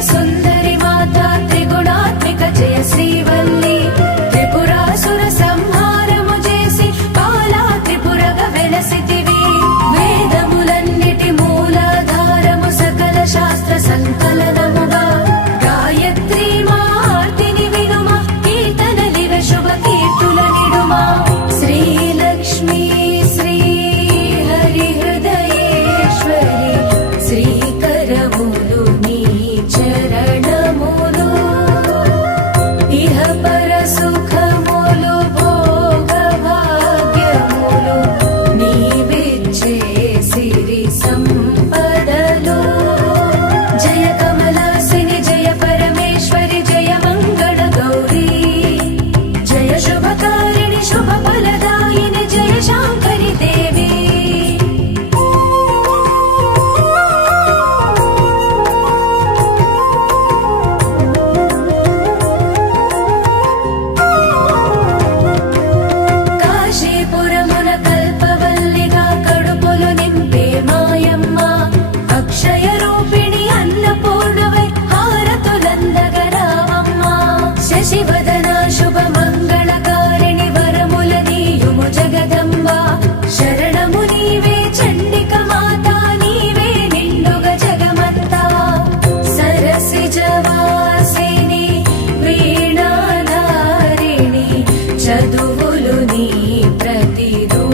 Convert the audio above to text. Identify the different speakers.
Speaker 1: corazón. నీ ప్రతిరూ